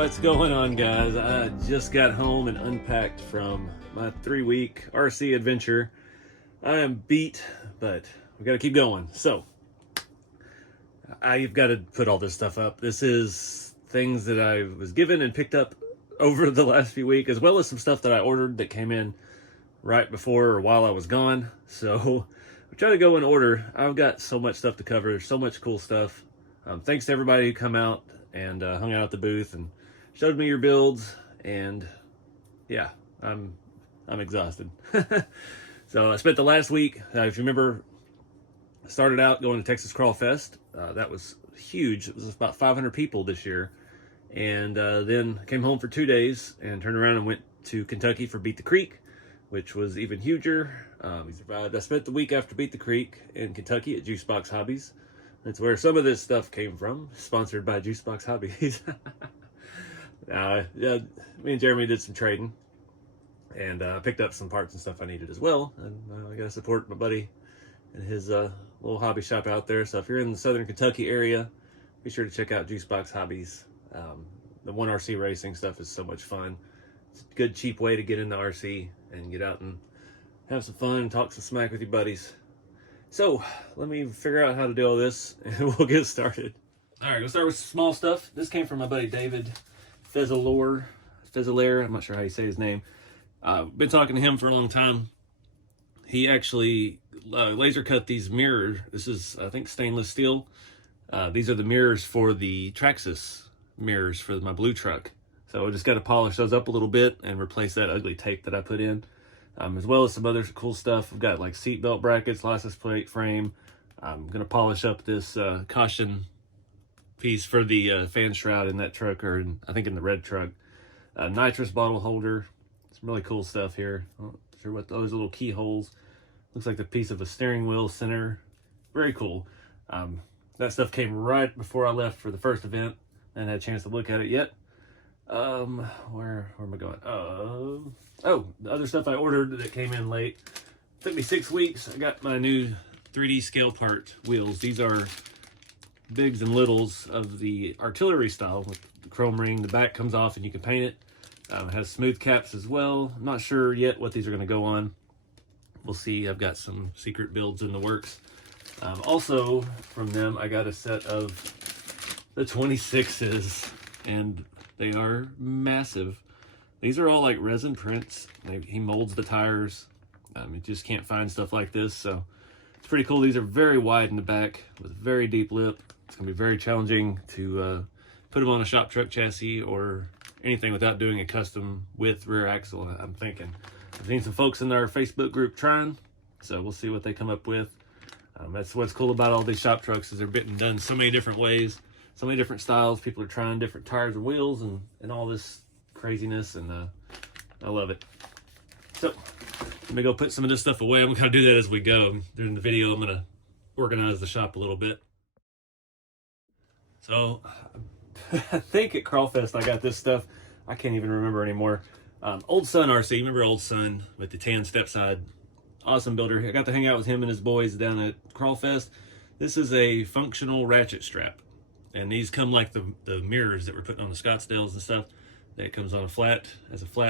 What's going on, guys? I just got home and unpacked from my 3-week RC adventure. I am beat, but we got to keep going. So I've got to put all this stuff up. This is things that I was given and picked up over the last few weeks, as well as some stuff that I ordered that came in right before or while I was gone. So we try to go in order. I've got so much stuff to cover, so much cool stuff. Thanks to everybody who come out and hung out at the booth and showed me your builds. And yeah, I'm exhausted. So I spent the last week, if you remember, I started out going to Texas Crawlfest. That was huge. It was about 500 people this year. And then came home for 2 days and turned around and went to Kentucky for Beat the Creek, which was even huger. I spent the week after Beat the Creek in Kentucky at Juicebox Hobbies. That's where some of this stuff came from, sponsored by Juicebox Hobbies. Yeah, me and Jeremy did some trading, and picked up some parts and stuff I needed as well. And I got to support my buddy and his little hobby shop out there. So if you're in the southern Kentucky area, be sure to check out Juicebox Hobbies. The 1RC racing stuff is so much fun. It's a good, cheap way to get into RC and get out and have some fun and talk some smack with your buddies. So let me figure out how to do all this and we'll get started. All right, we'll start with some small stuff. This came from my buddy David Fezelaire. I'm not sure how you say his name. Been talking to him for a long time. He actually laser cut these mirrors. This is, I think, stainless steel. These are the mirrors for the Traxxas mirrors for my blue truck. So I just got to polish those up a little bit and replace that ugly tape that I put in. As well as some other cool stuff. We've got like seat belt brackets, license plate frame. I'm going to polish up this caution piece for the fan shroud in that truck, or I think in the red truck. Nitrous bottle holder. Some really cool stuff here. Not sure what those little keyholes. Looks like the piece of a steering wheel center. Very cool. That stuff came right before I left for the first event. I hadn't had a chance to look at it yet. Where am I going? Oh, the other stuff I ordered that came in late. Took me 6 weeks. I got my new 3D scale part wheels. These are bigs and littles of the artillery style with the chrome ring. The back comes off and you can paint it. It has smooth caps as well. I'm not sure yet what these are going to go on. We'll see. I've got some secret builds in the works. Also from them, I got a set of the 26s, and they are massive. These are all like resin prints. He molds the tires. You just can't find stuff like this, so it's pretty cool. These are very wide in the back with a very deep lip. It's gonna be very challenging to put them on a shop truck chassis or anything without doing a custom with rear axle, I'm thinking. I've seen some folks in our Facebook group trying, so we'll see what they come up with. That's what's cool about all these shop trucks, is they're been done so many different ways, so many different styles. People are trying different tires and wheels and all this craziness, and I love it. So let me go put some of this stuff away. I'm gonna do that as we go. During the video, I'm gonna organize the shop a little bit. So I think at Crawlfest I got this stuff. I can't even remember anymore. Old Sun RC, remember Old Sun with the tan step side? Awesome builder. I got to hang out with him and his boys down at Crawlfest. This is a functional ratchet strap, and these come like the mirrors that we're putting on the Scottsdales and stuff. That comes on a flat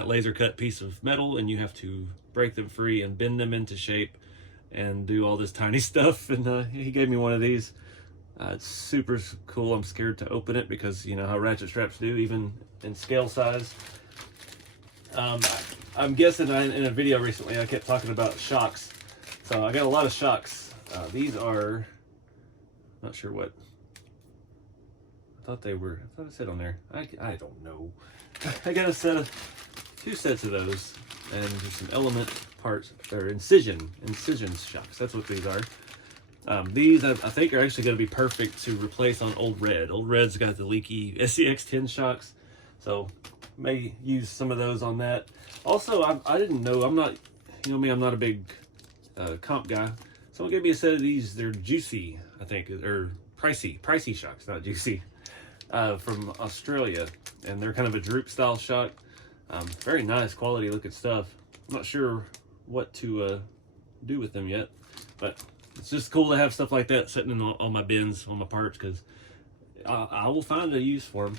laser cut piece of metal, and you have to break them free and bend them into shape and do all this tiny stuff. And he gave me one of these. It's super cool. I'm scared to open it because you know how ratchet straps do, even in scale size. I'm guessing in a video recently I kept talking about shocks, so I got a lot of shocks. These are, not sure what. I thought it said on there. I don't know. I got two sets of those, and there's some element parts, or incision shocks. That's what these are. These I think are actually going to be perfect to replace on Old Red. Old Red's got the leaky SCX10 shocks, so may use some of those on that. Also, I didn't know, I'm not, you know me, I'm not a big comp guy. Someone gave me a set of these. They're juicy, I think, or pricey shocks, not juicy. From Australia, and they're kind of a droop style shock. Very nice quality looking stuff. I'm not sure what to do with them yet, but it's just cool to have stuff like that sitting in all my bins, all my parts, because I will find a use for them.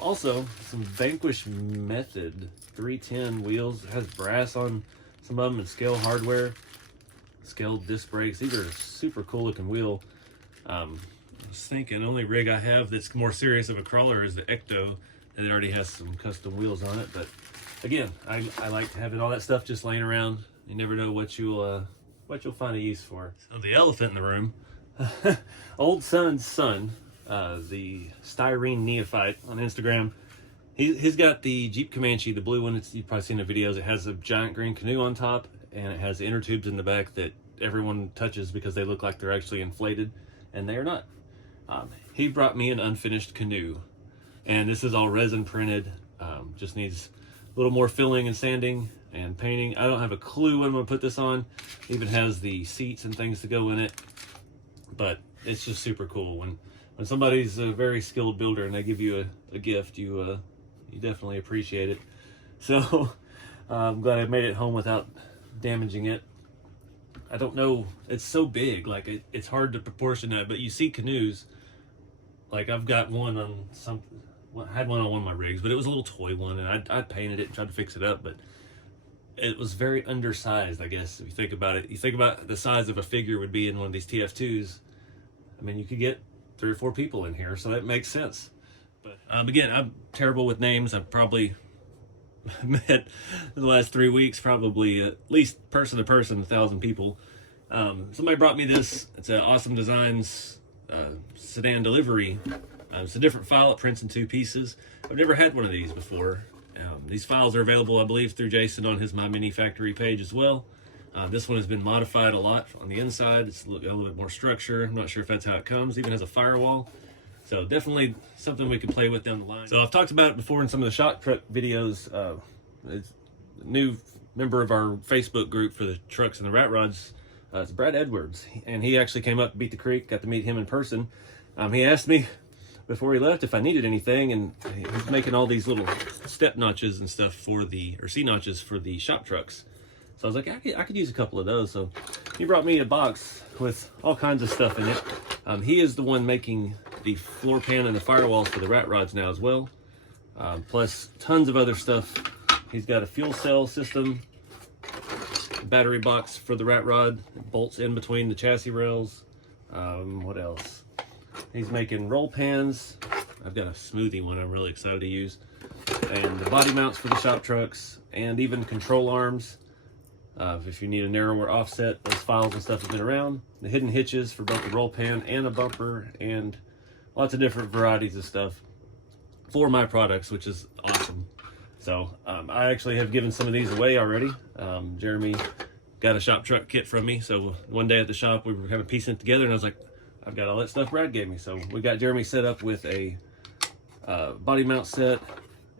Also, some Vanquish Method 310 wheels. It has brass on some of them and scale hardware, scaled disc brakes. These are super cool looking wheel. I was thinking, only rig I have that's more serious of a crawler is the Ecto, and it already has some custom wheels on it. But again, I like having all that stuff just laying around. You never know what you'll find a use for. So the elephant in the room, old son's son, the Styrene Neophyte on Instagram. He's got the Jeep Comanche, the blue one. You've probably seen the videos. It has a giant green canoe on top, and it has inner tubes in the back that everyone touches because they look like they're actually inflated, and they are not. He brought me an unfinished canoe, and this is all resin printed. Just needs a little more filling and sanding and painting. I don't have a clue when I'm gonna put this on. It even has the seats and things to go in it, but it's just super cool. When somebody's a very skilled builder and they give you a gift, you definitely appreciate it. So I'm glad I made it home without damaging it. I don't know, it's so big, like it's hard to proportion that, but you see canoes, like I've got one on I had one on one of my rigs, but it was a little toy one, and I painted it and tried to fix it up, but it was very undersized, I guess. If you think about it, you think about the size of a figure would be in one of these TF2s. I mean, you could get 3 or 4 people in here, so that makes sense. But again, I'm terrible with names. I've probably met in the last 3 weeks, probably at least person to person, 1,000 people. Somebody brought me this. It's an Awesome Designs sedan delivery. It's a different file. It prints in 2 pieces. I've never had one of these before. These files are available, I believe, through Jason on his My Mini Factory page as well. This one has been modified a lot on the inside. It's got a little bit more structure. I'm not sure if that's how it comes. It even has a firewall. So definitely something we can play with down the line. So I've talked about it before in some of the shock truck videos. It's a new member of our Facebook group for the trucks and the rat rods. It's Brad Edwards. And he actually came up to Beat the Creek, got to meet him in person. He asked me before he left if I needed anything, and he's making all these little step notches and stuff for or C-notches for the shop trucks. So I was like, I could use a couple of those. So he brought me a box with all kinds of stuff in it. He is the one making the floor pan and the firewalls for the rat rods now as well. Plus tons of other stuff. He's got a fuel cell system, battery box for the rat rod, bolts in between the chassis rails. What else? He's making roll pans. I've got a smoothie one I'm really excited to use. And the body mounts for the shop trucks, and even control arms. If you need a narrower offset, those files and stuff have been around. The hidden hitches for both the roll pan and a bumper, and lots of different varieties of stuff for my products, which is awesome. So I actually have given some of these away already. Jeremy got a shop truck kit from me. So one day at the shop, we were kind of piecing it together, and I was like, I've got all that stuff Brad gave me. So we got Jeremy set up with a body mount set,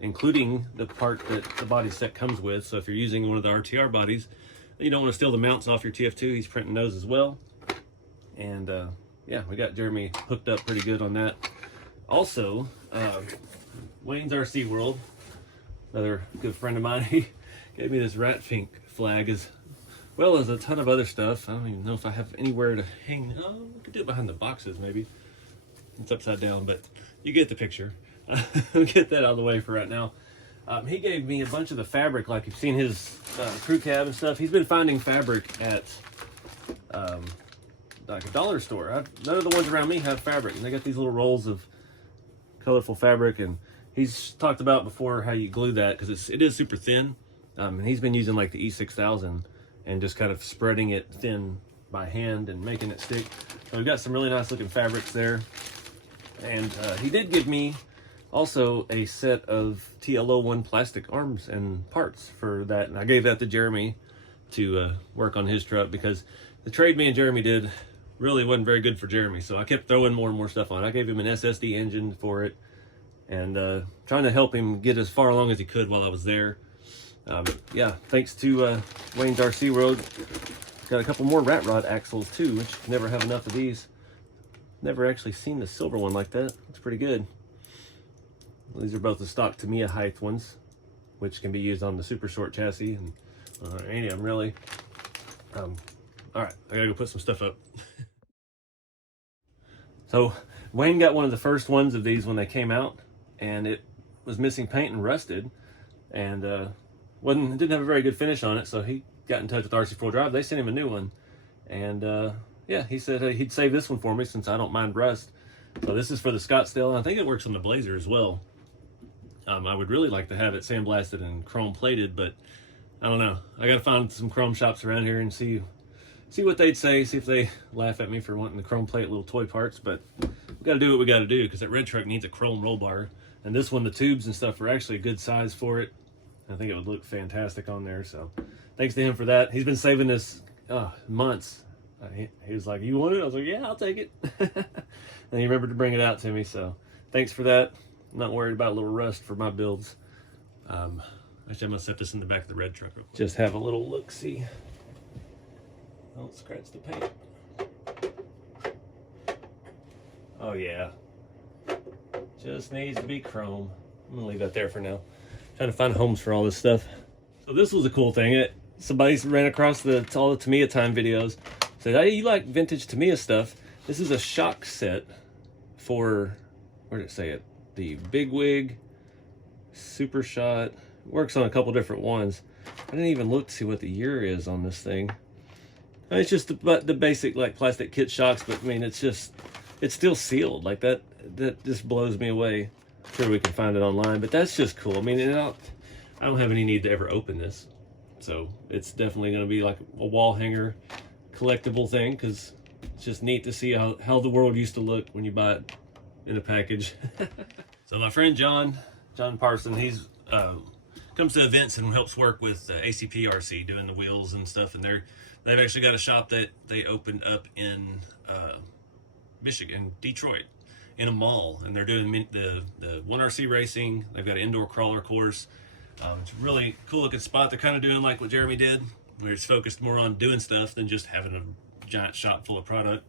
including the part that the body set comes with. So if you're using one of the RTR bodies, you don't want to steal the mounts off your TF2. He's printing those as well. And yeah, we got Jeremy hooked up pretty good on that. Also, Wayne's RC World, another good friend of mine, he gave me this rat fink flag as well as a ton of other stuff. I don't even know if I have anywhere to hang. Oh, I could do it behind the boxes maybe. It's upside down, but you get the picture. We'll get that out of the way for right now. He gave me a bunch of the fabric, like you've seen his crew cab and stuff. He's been finding fabric at like a dollar store. None of the ones around me have fabric, and they got these little rolls of colorful fabric. And he's talked about before how you glue that, because it is super thin. And he's been using like the E6000 and just kind of spreading it thin by hand and making it stick. So we've got some really nice looking fabrics there. And he did give me also a set of TL01 plastic arms and parts for that, and I gave that to Jeremy to work on his truck, because the trade me and Jeremy did really wasn't very good for Jeremy, so I kept throwing more and more stuff on. I gave him an SSD engine for it, and trying to help him get as far along as he could while I was there. Yeah, thanks to Wayne's RC World, got a couple more rat rod axles too, which never have enough of these. Never actually seen the silver one like that. Looks pretty good. These are both the stock Tamiya height ones, which can be used on the super short chassis, and any of them really. All right, I gotta go put some stuff up. So Wayne got one of the first ones of these when they came out, and it was missing paint and rusted, and didn't have a very good finish on it. So he got in touch with RC4 Drive. They sent him a new one, and yeah, he said he'd save this one for me since I don't mind rust. So this is for the Scottsdale, and I think it works on the Blazer as well. I would really like to have it sandblasted and chrome plated, but I don't know. I gotta find some chrome shops around here and see what they'd say, see if they laugh at me for wanting to chrome plate little toy parts. But we gotta do what we gotta do, because that red truck needs a chrome roll bar, and this one, the tubes and stuff are actually a good size for it. I think it would look fantastic on there. So thanks to him for that. He's been saving this months. He was like, "You want it?" I was like, "Yeah, I'll take it." And he remembered to bring it out to me, so thanks for that. I'm not worried about a little rust for my builds. Actually, I'm gonna set this in the back of the red truck real quick. Just have a little look-see. Don't scratch the paint. Oh yeah, just needs to be chrome. I'm gonna leave that there for now. Trying to find homes for all this stuff. So this was a cool thing. Somebody ran across all the Tamiya time videos. Said, "Hey, you like vintage Tamiya stuff? This is a shock set for," where did it say it? The Big Wig, Super Shot. Works on a couple different ones. I didn't even look to see what the year is on this thing. It's just the basic like plastic kit shocks, but I mean, it's still sealed. Like that just blows me away. I'm sure we can find it online, but that's just cool. I mean, I don't have any need to ever open this. So it's definitely going to be like a wall hanger collectible thing, because it's just neat to see how the world used to look when you buy it in a package. So my friend John Parson, he's comes to events and helps work with ACP RC doing the wheels and stuff, and they've actually got a shop that they opened up in Michigan, Detroit, in a mall, and they're doing the 1RC racing. They've got an indoor crawler course. It's a really cool looking spot. They're kind of doing like what Jeremy did, where it's focused more on doing stuff than just having a giant shop full of product.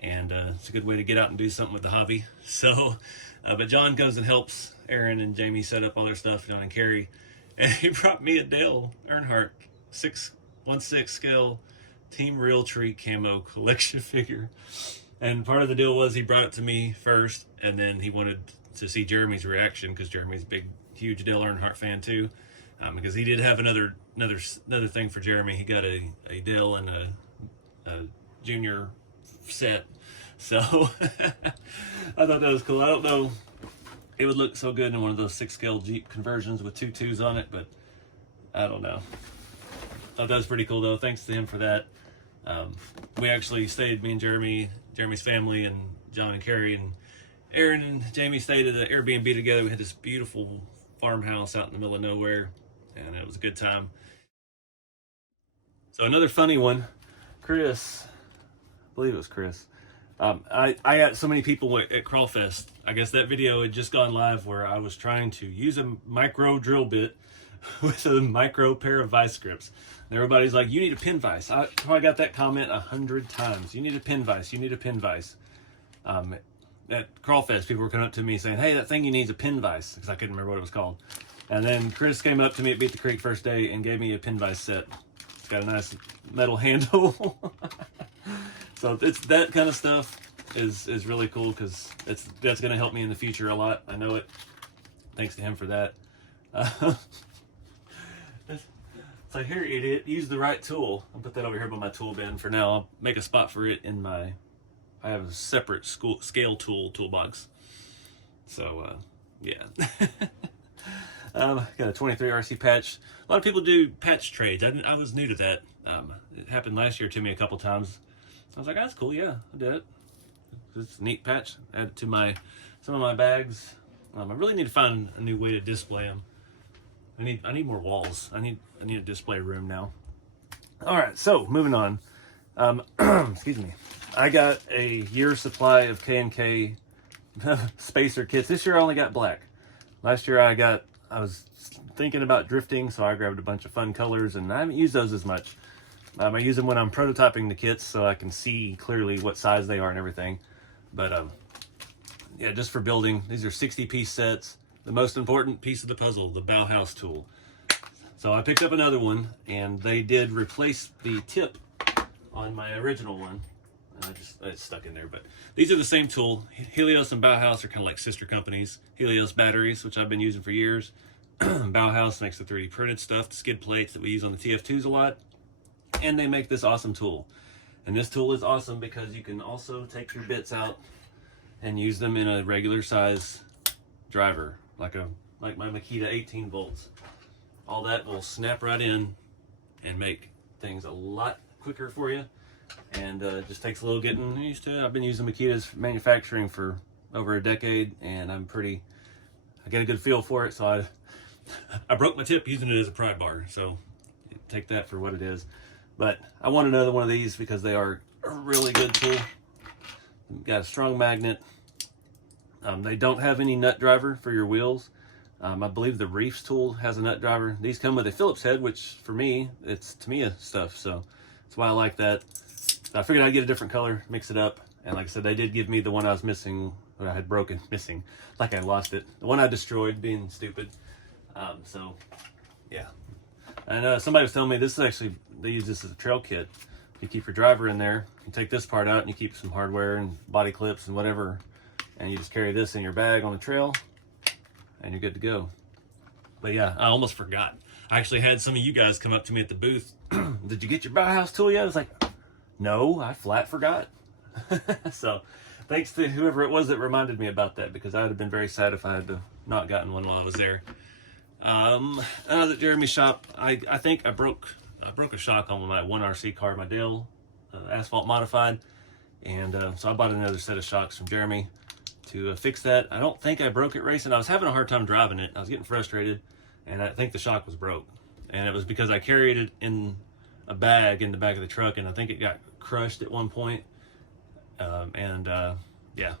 And it's a good way to get out and do something with the hobby. So, but John goes and helps Aaron and Jamie set up all their stuff, John and Carrie. And he brought me a Dale Earnhardt 6/1/6 scale Team Realtree camo collection figure. And part of the deal was he brought it to me first, and then he wanted to see Jeremy's reaction, because Jeremy's a big, huge Dale Earnhardt fan too. Because he did have another thing for Jeremy. He got a Dale and a junior set. So I thought that was cool. I don't know, it would look so good in one of those 6 scale Jeep conversions with 2 2s on it, but I don't know. I thought that was pretty cool though. Thanks to him for that. We actually stayed, me and Jeremy's family, and John and Carrie and Aaron and Jamie stayed at an Airbnb together. We had this beautiful farmhouse out in the middle of nowhere, and it was a good time. So another funny one, Chris, I believe it was Chris. I got so many people at Crawlfest. I guess that video had just gone live where I was trying to use a micro drill bit with a micro pair of vice grips. And everybody's like, "You need a pin vise." I got that comment 100 times. "You need a pin vise. You need a pin vise." At Crawlfest, people were coming up to me saying, "Hey, that thing you need is a pin vise," because I couldn't remember what it was called. And then Chris came up to me at Beat the Creek first day and gave me a pin vise set. It's got a nice metal handle. So it's that kind of stuff is really cool, because that's going to help me in the future a lot. I know it. Thanks to him for that. It's like, "Here, idiot, use the right tool." I'll put that over here by my tool bin for now. I'll make a spot for it in I have a separate scale toolbox. So, yeah. Got a 23 RC patch. A lot of people do patch trades. I was new to that. It happened last year to me a couple times. I was like, "That's cool, yeah, I did it." It's a neat patch. Add it to some of my bags. I really need to find a new way to display them. I need more walls. I need a display room now. All right, so moving on. Excuse me. I got a year's supply of K&K spacer kits. This year I only got black. Last year I was thinking about drifting, so I grabbed a bunch of fun colors, and I haven't used those as much. I use them when I'm prototyping the kits, so I can see clearly what size they are and everything. But yeah, just for building, these are 60-piece sets. The most important piece of the puzzle, the Bauhaus tool. So I picked up another one, and they did replace the tip on my original one. it's stuck in there. But these are the same tool. Helios and Bauhaus are kind of like sister companies. Helios batteries, which I've been using for years. Bauhaus makes the 3D printed stuff, the skid plates that we use on the TF2s a lot. And they make this awesome tool. And this tool is awesome because you can also take your bits out and use them in a regular size driver, like my Makita 18 volts. All that will snap right in and make things a lot quicker for you. And just takes a little getting used to it. I've been using Makita's manufacturing for over a decade, and I get a good feel for it. So I broke my tip using it as a pry bar, so take that for what it is. But I want another one of these because they are a really good tool. Got a strong magnet. They don't have any nut driver for your wheels. I believe the Reefs tool has a nut driver. These come with a Phillips head, which for me, it's Tamiya stuff, so that's why I like that. So I figured I'd get a different color, mix it up, and like I said, they did give me the one I was missing, or I had missing, like I lost it. The one I destroyed, being stupid. So, yeah. And somebody was telling me this is actually, they use this as a trail kit. You keep your driver in there, you take this part out, and you keep some hardware and body clips and whatever, and you just carry this in your bag on the trail, and you're good to go. But yeah, I almost forgot. I actually had some of you guys come up to me at the booth. Did you get your Bauhaus tool yet? I was like, no, I flat forgot. So thanks to whoever it was that reminded me about that, because I would have been very sad if I had not gotten one while I was there. I was at Jeremy's shop. I think I broke a shock on my 1RC car, my Dale Asphalt Modified. And so I bought another set of shocks from Jeremy to fix that. I don't think I broke it racing. I was having a hard time driving it. I was getting frustrated, and I think the shock was broke. And it was because I carried it in a bag in the back of the truck, and I think it got crushed at one point. Yeah,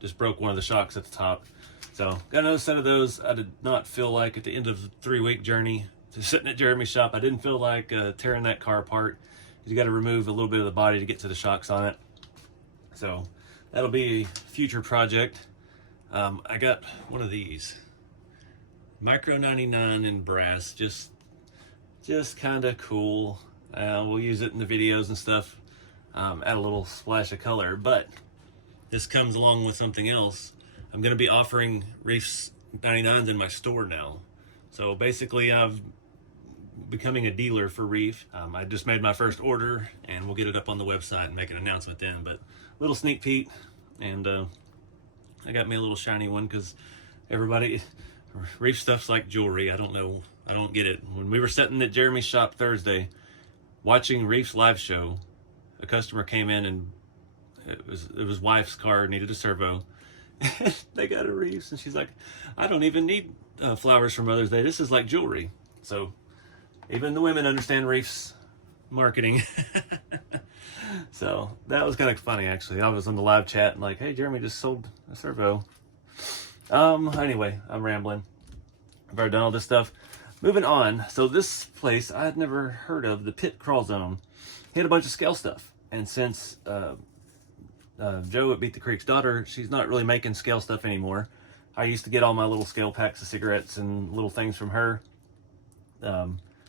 just broke one of the shocks at the top. So got another set of those. I did not feel like at the end of the 3-week journey to sitting at Jeremy's shop, I didn't feel like tearing that car apart. You got to remove a little bit of the body to get to the shocks on it. So that'll be a future project. I got one of these Micro 99 in brass, just kind of cool. We'll use it in the videos and stuff, add a little splash of color. But this comes along with something else. I'm going to be offering Reefs 99s in my store now. So basically I'm becoming a dealer for Reef. I just made my first order, and we'll get it up on the website and make an announcement then. But little sneak peek, and I got me a little shiny one because everybody, Reef stuff's like jewelry. I don't know, I don't get it. When we were sitting at Jeremy's shop Thursday watching Reef's live show, a customer came in, and it was his wife's car needed a servo. They got a Reefs, and she's like, I don't even need flowers for Mother's Day. This is like jewelry. So even the women understand Reef's marketing. So that was kind of funny, actually. I was on the live chat and like, hey, Jeremy just sold a servo. Anyway, I'm rambling. I've already done all this stuff. Moving on. So this place I had never heard of, the Pit Crawl Zone. He had a bunch of scale stuff, and since Joe at Beat the Creek's daughter, she's not really making scale stuff anymore. I used to get all my little scale packs of cigarettes and little things from her.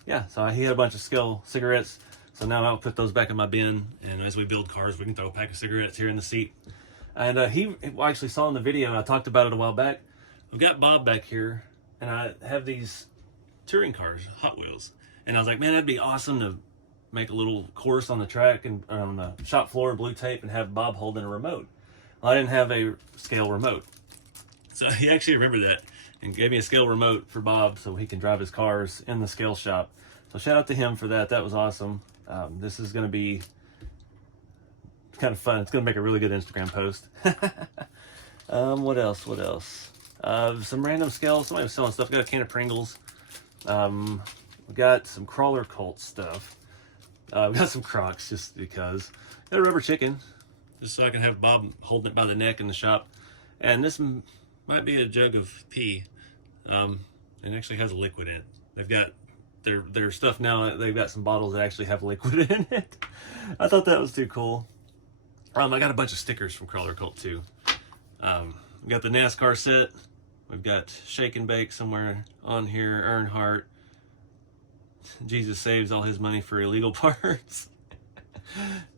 Yeah, so he had a bunch of scale cigarettes. So now I'll put those back in my bin, and as we build cars, we can throw a pack of cigarettes here in the seat. And he actually saw in the video, and I talked about it a while back. We've got Bob back here, and I have these touring cars, Hot Wheels. And I was like, man, that'd be awesome to make a little course on the track and on the shop floor, blue tape, and have Bob holding a remote. Well, I didn't have a scale remote. So he actually remembered that and gave me a scale remote for Bob so he can drive his cars in the scale shop. So shout out to him for that. That was awesome. This is going to be kind of fun. It's going to make a really good Instagram post. What else? Some random scales. Somebody was selling stuff. Got a can of Pringles. We got some Crawler Cult stuff. We got some Crocs just because. Got a rubber chicken, just so I can have Bob holding it by the neck in the shop. And this might be a jug of pee. It actually has a liquid in it. They've got their stuff now. They've got some bottles that actually have liquid in it. I thought that was too cool. I got a bunch of stickers from Crawler Cult too. We got the NASCAR set. We've got Shake and Bake somewhere on here. Earnhardt. Jesus saves all his money for illegal parts.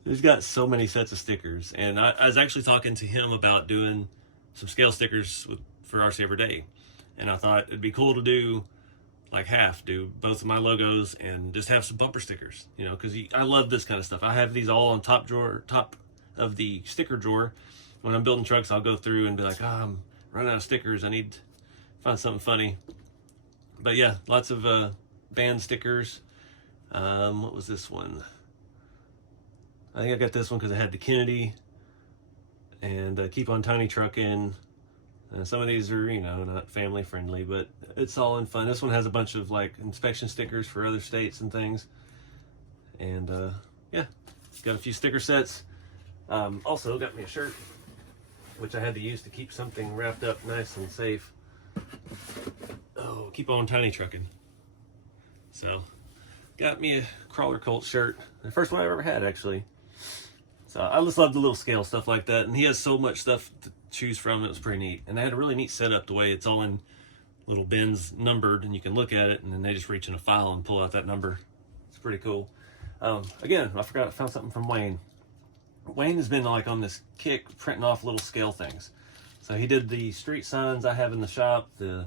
He's got so many sets of stickers, and I was actually talking to him about doing some scale stickers for RC Everyday, and I thought it'd be cool to do like do both of my logos and just have some bumper stickers, you know, because I love this kind of stuff. I have these all on top of the sticker drawer. When I'm building trucks, I'll go through and be like, oh, I'm running out of stickers. I need to find something funny. But yeah, lots of band stickers. What was this one? I think I got this one because I had the Kennedy and Keep on Tiny Trucking. Some of these are, you know, not family friendly, but it's all in fun. This one has a bunch of like inspection stickers for other states and things. And yeah, got a few sticker sets. Also got me a shirt, which I had to use to keep something wrapped up nice and safe. Oh, Keep on Tiny Trucking. So, got me a Crawler Cult shirt. The first one I've ever had, actually. So, I just love the little scale stuff like that. And he has so much stuff to choose from. It was pretty neat. And they had a really neat setup the way it's all in little bins numbered. And you can look at it, and then they just reach in a file and pull out that number. It's pretty cool. Again, I found something from Wayne. Wayne has been like on this kick printing off little scale things. So he did the street signs I have in the shop, that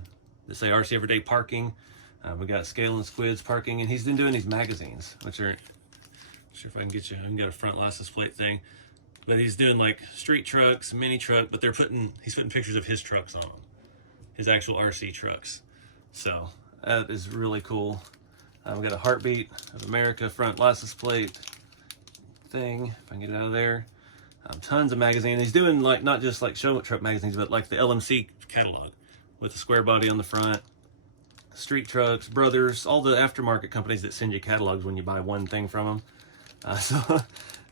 say RC Everyday Parking. We got Scale and Squids Parking, and he's been doing these magazines, which are, not sure if I can get you, I can get a front license plate thing, but he's doing like street trucks, mini truck, but he's putting pictures of his trucks on them, his actual RC trucks. So that is really cool. We got a Heartbeat of America front license plate thing, if I can get it out of there. Tons of magazines. He's doing like not just like show truck magazines, but like the LMC catalog with the square body on the front, street trucks, Brothers, all the aftermarket companies that send you catalogs when you buy one thing from them. So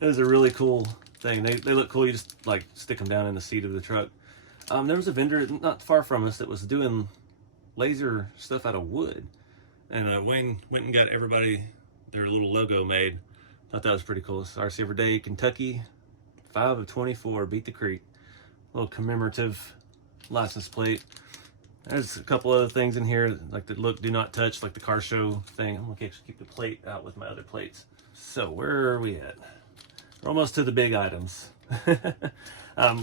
it was a really cool thing. They look cool. You just like stick them down in the seat of the truck. There was a vendor not far from us that was doing laser stuff out of wood, and Wayne went and got everybody their little logo made. Thought that was pretty cool. It's RC Everyday Kentucky 5 of 24, Beat the Creek. Little commemorative license plate. There's a couple other things in here, like the look, do not touch, like the car show thing. I'm gonna actually keep the plate out with my other plates. So where are we at? We're almost to the big items. When I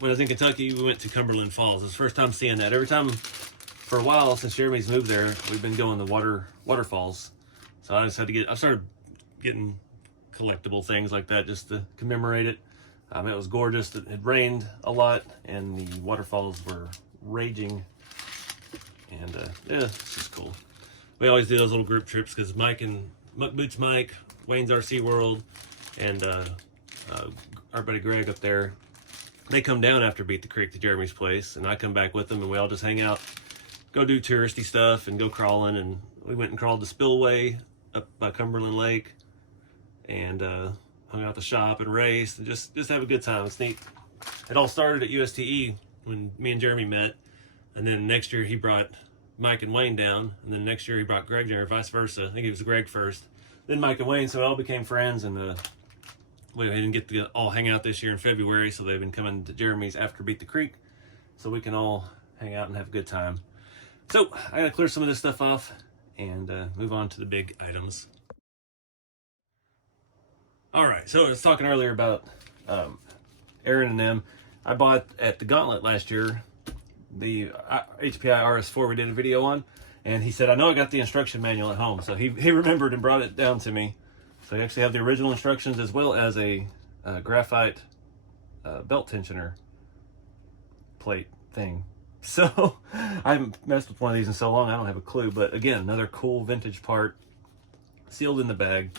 was in Kentucky, we went to Cumberland Falls. It's the first time seeing that. Every time, for a while, since Jeremy's moved there, we've been going to waterfalls. So I just had to I started getting collectible things like that just to commemorate it. It was gorgeous. It had rained a lot and the waterfalls were raging, and yeah, it's just cool. We always do those little group trips because Mike and Muck Boots Mike, Wayne's RC World, and our buddy Greg up there, they come down after Beat the Creek to Jeremy's place, and I come back with them, and we all just hang out, go do touristy stuff and go crawling. And we went and crawled the spillway up by Cumberland Lake, and hung out at the shop and raced and just have a good time. It's neat. It all started at USTE when me and Jeremy met, and then next year he brought Mike and Wayne down, and then next year he brought Greg down, or vice versa. I think it was Greg first, then Mike and Wayne, so we all became friends. And we didn't get to all hang out this year in February, so they've been coming to Jeremy's after Beat the Creek so we can all hang out and have a good time. So I gotta clear some of this stuff off and move on to the big items. All right, so I was talking earlier about Aaron and them. I bought at the Gauntlet last year the HPI RS4 we did a video on, and he said, I know I got the instruction manual at home. So he remembered and brought it down to me. So I actually have the original instructions as well as a graphite belt tensioner plate thing. So I haven't messed with one of these in so long, I don't have a clue. But again, another cool vintage part, sealed in the bag.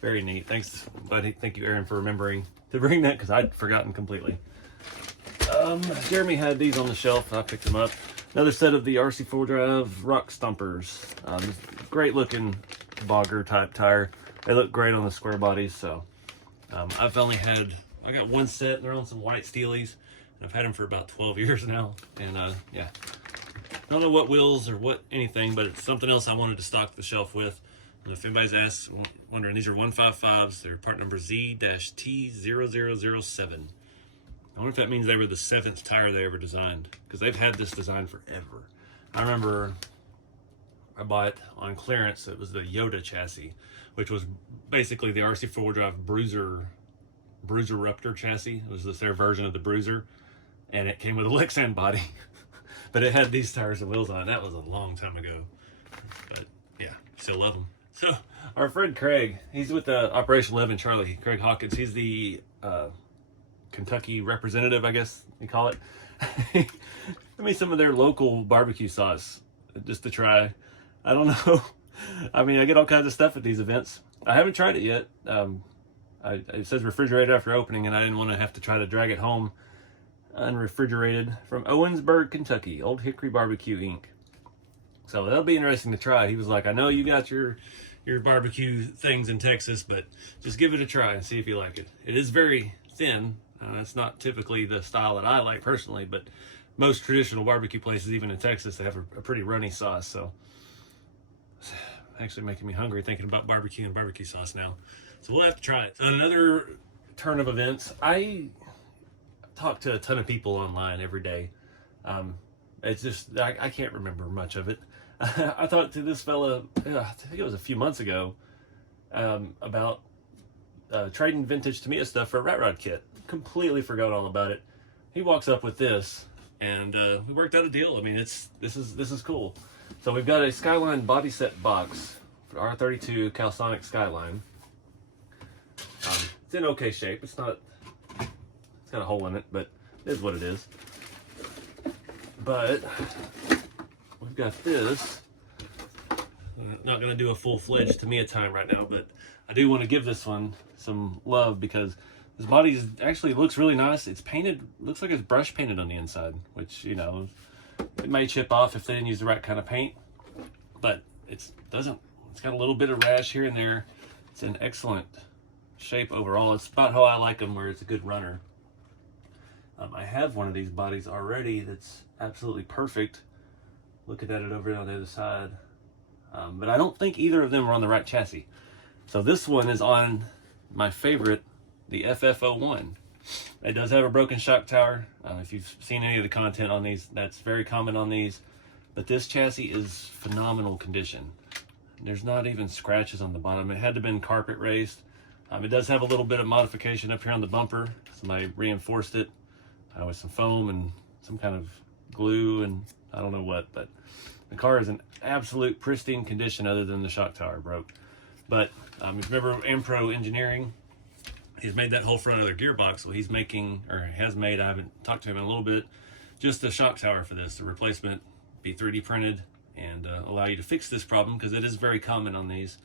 Very neat. Thanks, buddy. Thank you, Aaron, for remembering to bring that, because I'd forgotten completely. Jeremy had these on the shelf. I picked them up. Another set of the RC4 Drive Rock Stompers. Great looking bogger type tire. They look great on the square bodies. So I got one set, and they're on some white steelies. I've had them for about 12 years now. And yeah, I don't know what wheels or what anything, but it's something else I wanted to stock the shelf with. And if anybody's wondering, these are 155s. They're part number Z-T0007. I wonder if that means they were the 7th tire they ever designed, because they've had this design forever. I remember I bought on clearance. It was the Yoda chassis, which was basically the RC 4-wheel drive Bruiser Raptor chassis. It was their version of the Bruiser, and it came with a Lexan body, but it had these tires and wheels on it. That was a long time ago, but yeah, still love them. So our friend Craig, he's with Operation 11 Charlie, Craig Hawkins. He's the Kentucky representative, I guess you call it. Give me some of their local barbecue sauce just to try. I don't know. I mean, I get all kinds of stuff at these events. I haven't tried it yet. It says refrigerated after opening, and I didn't want to have to try to drag it home unrefrigerated from Owensburg, Kentucky, Old Hickory Barbecue Inc. So that'll be interesting to try. He was like, I know you got your barbecue things in Texas, but just give it a try and see if you like it. It is very thin. That's not typically the style that I like personally, but most traditional barbecue places, even in Texas, they have a pretty runny sauce. So it's actually making me hungry thinking about barbecue and barbecue sauce now. So we'll have to try it. So another turn of events. I talk to a ton of people online every day. It's just, I can't remember much of it. I talked to this fella, I think it was a few months ago, about trading vintage Tamiya stuff for a rat rod kit. Completely forgot all about it. He walks up with this, and we worked out a deal. I mean, this is cool. So we've got a Skyline body set box for R32 Calsonic Skyline. It's in okay shape. It's got a hole in it, but it is what it is. But we've got this. I'm not going to do a full-fledged Tamiya time right now, but I do want to give this one some love because this body actually looks really nice. It's painted, looks like it's brush painted on the inside, which, you know, it may chip off if they didn't use the right kind of paint, but it doesn't. It's got a little bit of rash here and there. It's in excellent shape overall. It's about how I like them, where it's a good runner. I have one of these bodies already that's absolutely perfect. Looking at it over on the other side. But I don't think either of them are on the right chassis. So this one is on my favorite, the FF01. It does have a broken shock tower. If you've seen any of the content on these, that's very common on these. But this chassis is phenomenal condition. There's not even scratches on the bottom. It had to have been carpet raised. It does have a little bit of modification up here on the bumper. Somebody reinforced it with some foam and some kind of glue and I don't know what, but the car is in absolute pristine condition other than the shock tower broke. But if you remember Ampro Engineering, he's made that whole front of their gearbox. So he's making, or has made, I haven't talked to him in a little bit, just the shock tower for this. The replacement be 3D printed and allow you to fix this problem because it is very common on these.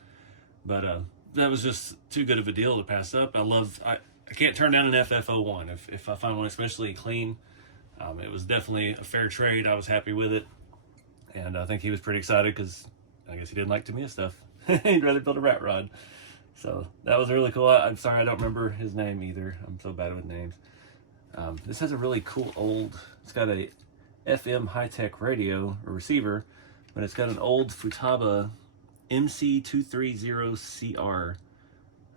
But that was just too good of a deal to pass up. I can't turn down an FF01 if I find one especially clean. It was definitely a fair trade. I was happy with it. And I think he was pretty excited because I guess he didn't like Tamiya stuff. He'd rather build a rat rod. So that was really cool. I'm sorry I don't remember his name either. I'm so bad with names. This has a really cool old, it's got a FM high-tech radio or receiver, but it's got an old Futaba MC230CR.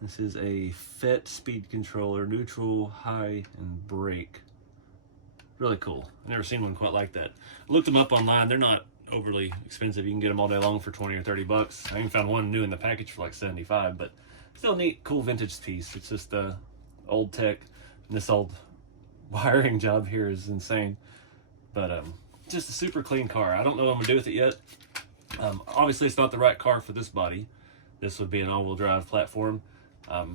This is a FET speed controller, neutral, high, and brake. Really cool. I've never seen one quite like that. I looked them up online. They're not overly expensive. You can get them all day long for 20 or 30 bucks. I even found one new in the package for like 75, but still neat, cool vintage piece. It's just old tech. And this old wiring job here is insane. But just a super clean car. I don't know what I'm gonna do with it yet. Obviously it's not the right car for this body. This would be an all-wheel drive platform. I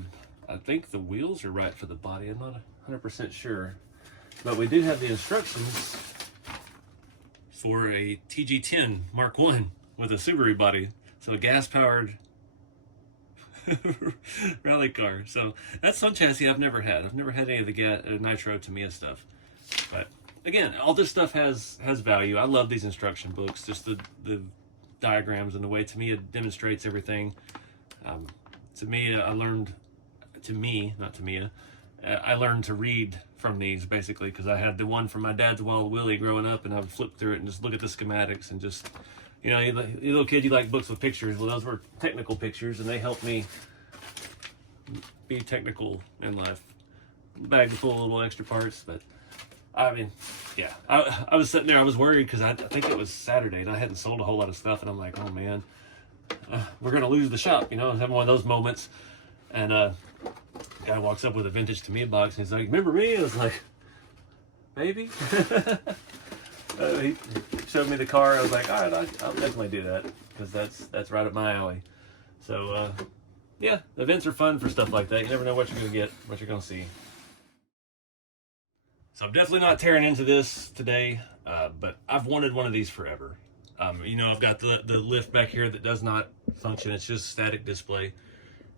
think the wheels are right for the body. I'm not 100% sure. But we do have the instructions for a TG10 Mark I with a Subaru body. So a gas-powered rally car. So that's some chassis I've never had. I've never had any of the Nitro Tamiya stuff. But again, all this stuff has value. I love these instruction books. Just the diagrams and the way Tamiya demonstrates everything. I learned to read from these basically because I had the one from my dad's Wild Willie growing up, and I would flip through it and just look at the schematics and just, you know, you little kid, you like books with pictures. Well, those were technical pictures, and they helped me be technical in life. Bag full of little extra parts, but I mean, yeah, I was sitting there, I was worried because I think it was Saturday and I hadn't sold a whole lot of stuff, and I'm like, oh man, we're gonna lose the shop, you know. I was having one of those moments, and guy walks up with a vintage Tamiya box and he's like, remember me? I was like, maybe. He showed me the car. I was like, all right, I'll definitely do that, because that's right up my alley. So yeah, events are fun for stuff like that. You never know what you're gonna get, what you're gonna see. So I'm definitely not tearing into this today, but I've wanted one of these forever. You know, I've got the lift back here that does not function. It's just static display,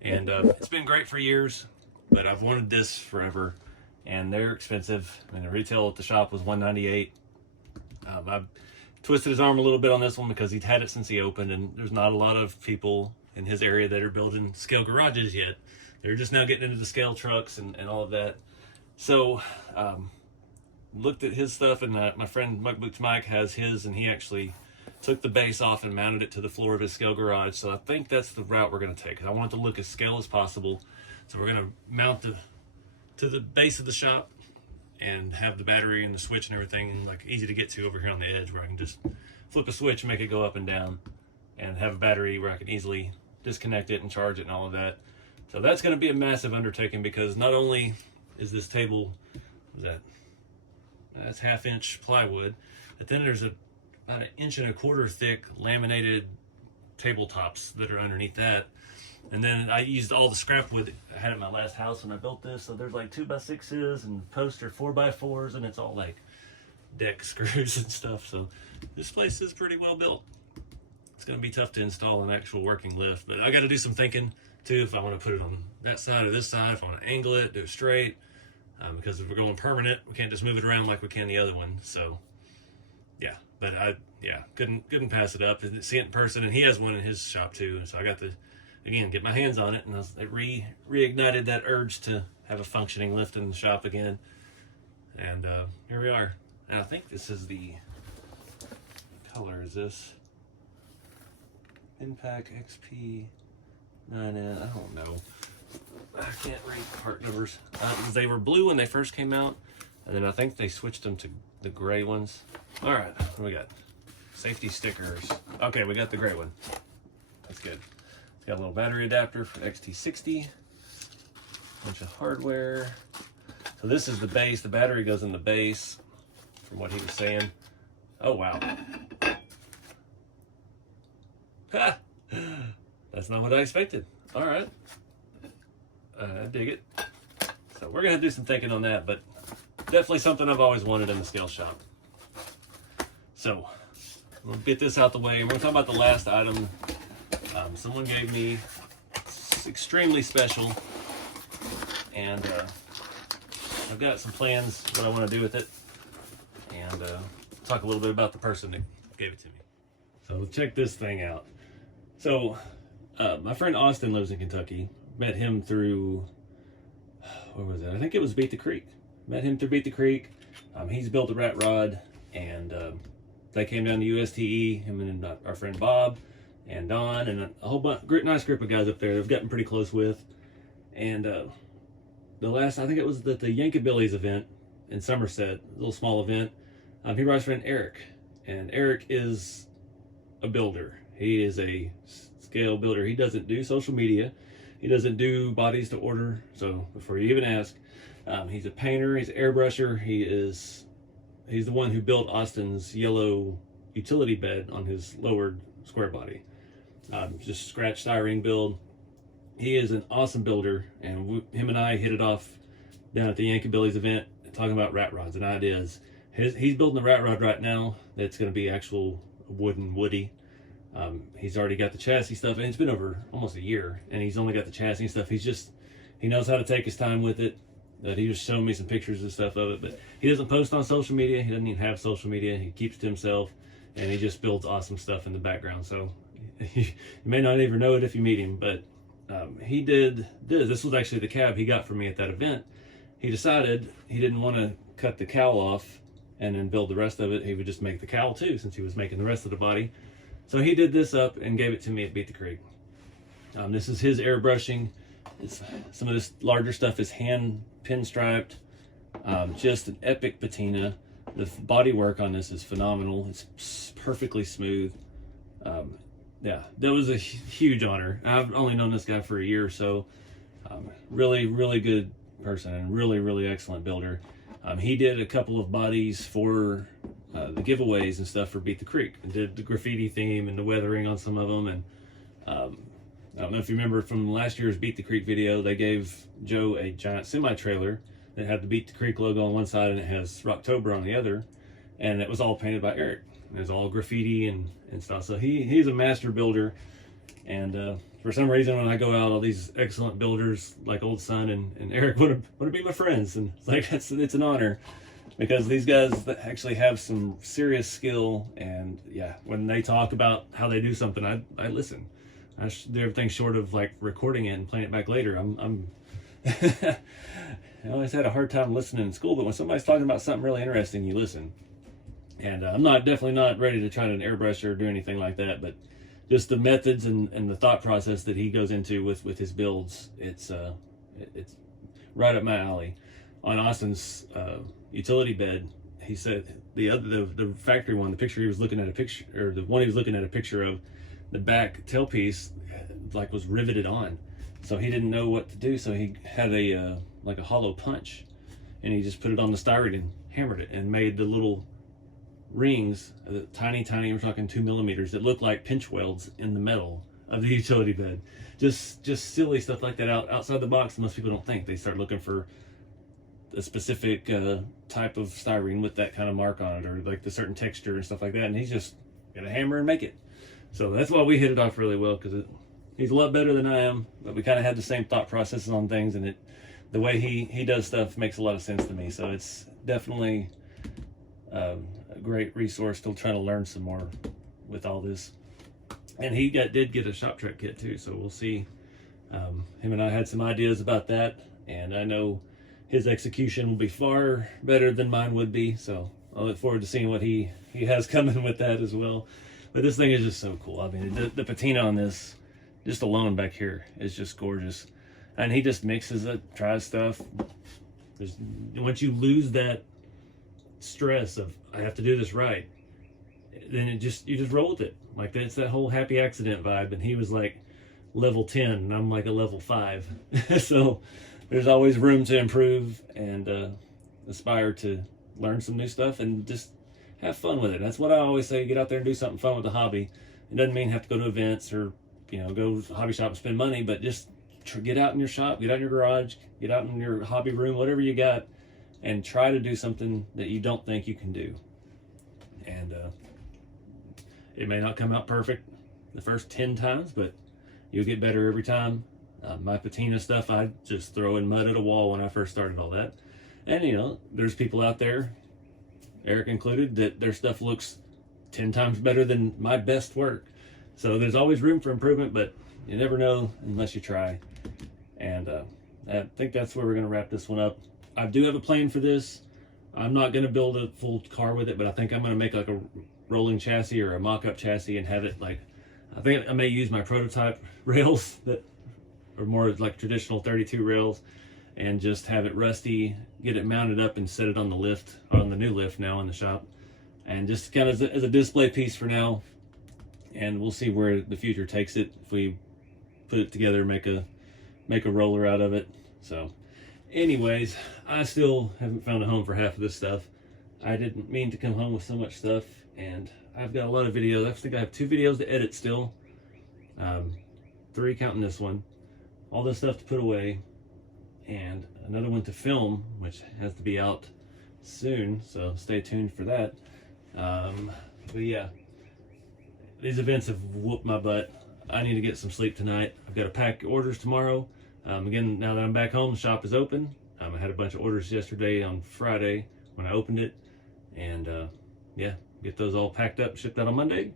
and it's been great for years, but I've wanted this forever, and they're expensive. I mean, the retail at the shop was $198. I twisted his arm a little bit on this one because he'd had it since he opened, and there's not a lot of people in his area that are building scale garages yet. They're just now getting into the scale trucks and all of that. So looked at his stuff, and my friend Muck Boots Mike has his, and he actually took the base off and mounted it to the floor of his scale garage. So I think that's the route we're going to take. I want it to look as scale as possible. So we're going to mount to the base of the shop and have the battery and the switch and everything like easy to get to over here on the edge, where I can just flip a switch and make it go up and down, and have a battery where I can easily disconnect it and charge it and all of that. So that's going to be a massive undertaking, because not only is this table, that's 1/2 inch plywood, but then there's about 1.25 inch thick laminated tabletops that are underneath that. And then I used all the scrap wood I had at my last house when I built this. So there's like 2x6s and poster 4x4s, and it's all like deck screws and stuff. So this place is pretty well built. It's going to be tough to install an actual working lift, but I got to do some thinking too if I want to put it on that side or this side, if I want to angle it, do it straight, because if we're going permanent, we can't just move it around like we can the other one. So yeah, but I couldn't pass it up and see it in person, and he has one in his shop too. So I got to again get my hands on it, and it reignited that urge to have a functioning lift in the shop again. And here we are. And I think this is the color. Is this Impact XP 9N? I don't know. I can't read part numbers. They were blue when they first came out, and then I think they switched them to the gray ones. All right, what do we got? Safety stickers. Okay, we got the gray one. That's good. It's got a little battery adapter for XT60. Bunch of hardware. So this is the base. The battery goes in the base, from what he was saying. Oh wow. Ha! That's not what I expected. All right. I dig it. So we're gonna do some thinking on that, but definitely something I've always wanted in the scale shop. So we'll get this out the way, and we're talking about the last item. Someone gave me, it's extremely special, and I've got some plans what I want to do with it, and talk a little bit about the person that gave it to me. So check this thing out. So my friend Austin lives in Kentucky. Met him through, what was it? I think it was Beat the Creek. Met him through Beat the Creek. He's built a rat rod, and they came down to USTE, him and our friend Bob and Don, and a whole bunch, nice group of guys up there they've gotten pretty close with. And the last, I think it was the Yankabilly's event in Somerset, a little small event. He brought his friend Eric, and Eric is a builder. He is a scale builder. He doesn't do social media. He doesn't do bodies to order. So before you even ask, he's a painter. He's an airbrusher. He's the one who built Austin's yellow utility bed on his lowered square body. Just scratch styrene build. He is an awesome builder, and him and I hit it off down at the Yankabilly's event, talking about rat rods and ideas. He's building a rat rod right now that's going to be actual woody. He's already got the chassis stuff, and it's been over almost a year, and he's only got the chassis stuff. He knows how to take his time with it. He just showed me some pictures and stuff of it, but he doesn't post on social media. He doesn't even have social media. He keeps to himself, and he just builds awesome stuff in the background. So you may not even know it if you meet him, but he did this. This was actually the cab he got from me at that event. He decided he didn't want to cut the cowl off and then build the rest of it. He would just make the cowl too, since he was making the rest of the body. So he did this up and gave it to me at Beat the Creek. This is his airbrushing. Some of this larger stuff is hand pinstriped. Just an epic patina. The body work on this is phenomenal. It's perfectly smooth. Yeah, that was a huge honor. I've only known this guy for a year or so. Really, really good person and really, really excellent builder. He did a couple of bodies for the giveaways and stuff for Beat the Creek, and did the graffiti theme and the weathering on some of them. And I don't know if you remember from last year's Beat the Creek video, they gave Joe a giant semi-trailer that had the Beat the Creek logo on one side and it has Rocktober on the other, and it was all painted by Eric. It was all graffiti and stuff. So he's a master builder, and for some reason when I go out, all these excellent builders like Old Son and Eric want to be my friends, and it's like it's an honor, because these guys actually have some serious skill. And yeah, when they talk about how they do something, I listen. I do everything short of like recording it and playing it back later. I'm I always had a hard time listening in school, but when somebody's talking about something really interesting, you listen. And I'm definitely not ready to try to airbrush or do anything like that, but just the methods and the thought process that he goes into with his builds, it's right up my alley. On Austin's utility bed, he said the factory one, the picture he was looking at the one he was looking at a picture of, the back tailpiece like was riveted on, so he didn't know what to do. So he had a like a hollow punch, and he just put it on the styrene and hammered it and made the little rings, tiny, we're talking 2 millimeters, that look like pinch welds in the metal of the utility bed. Just silly stuff like that outside the box. Most people don't think. They start looking for a specific type of styrene with that kind of mark on it, or like the certain texture and stuff like that, and he's just gonna hammer and make it. So that's why we hit it off really well, because he's a lot better than I am, but we kind of had the same thought processes on things, and the way he does stuff makes a lot of sense to me. So it's definitely a great resource to try to learn some more with all this. And he did get a shop truck kit too, so we'll see. Him and I had some ideas about that, and I know his execution will be far better than mine would be, so I look forward to seeing what he has coming with that as well. But this thing is just so cool. I mean, the patina on this, just alone back here, is just gorgeous. And he just mixes it, tries stuff. Once you lose that stress of, I have to do this right, then you just roll with it. Like, that's that whole happy accident vibe. And he was like level 10 and I'm like a level 5. So there's always room to improve and aspire to learn some new stuff and just have fun with it. That's what I always say: get out there and do something fun with the hobby. It doesn't mean have to go to events or go to the hobby shop and spend money, but just get out in your shop, get out in your garage, get out in your hobby room, whatever you got, and try to do something that you don't think you can do. And it may not come out perfect the first 10 times, but you'll get better every time. My patina stuff, I just throw in mud at a wall when I first started all that. And there's people out there, Eric included, that their stuff looks 10 times better than my best work. So there's always room for improvement, but you never know unless you try. And I think that's where we're going to wrap this one up. I do have a plan for this. I'm not going to build a full car with it, but I think I'm going to make like a rolling chassis or a mock-up chassis and have it like, I think I may use my prototype rails that are more like traditional 32 rails, and just have it rusty, get it mounted up and set it on the lift, on the new lift now in the shop, and just kind of as a display piece for now. And we'll see where the future takes it if we put it together, make a roller out of it. So anyways, I still haven't found a home for half of this stuff. I didn't mean to come home with so much stuff, and I've got a lot of videos. I think I have 2 videos to edit still, 3 counting this one, all this stuff to put away, and another one to film, which has to be out soon, so stay tuned for that. But yeah, these events have whooped my butt. I need to get some sleep tonight. I've got to pack orders tomorrow. Again, now that I'm back home, the shop is open. I had a bunch of orders yesterday on Friday when I opened it, and yeah, get those all packed up, shipped out on Monday.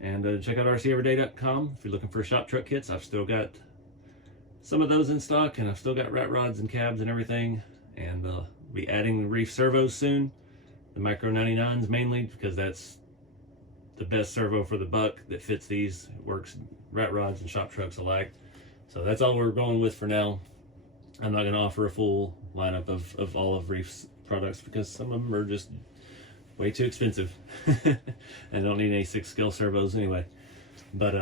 And check out rceveryday.com if you're looking for shop truck kits. I've still got some of those in stock, and I've still got rat rods and cabs and everything. And be adding the Reef servos soon, the micro 99s mainly, because that's the best servo for the buck that fits these. It works rat rods and shop trucks alike. So that's all we're going with for now. I'm not going to offer a full lineup of all of Reefs products, because some of them are just way too expensive and don't need any 6-scale servos anyway. But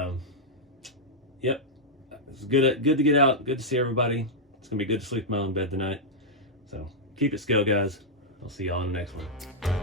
yep, it's good to get out, good to see everybody. It's gonna be good to sleep in my own bed tonight. So keep it scale, guys. I'll see y'all in the next one.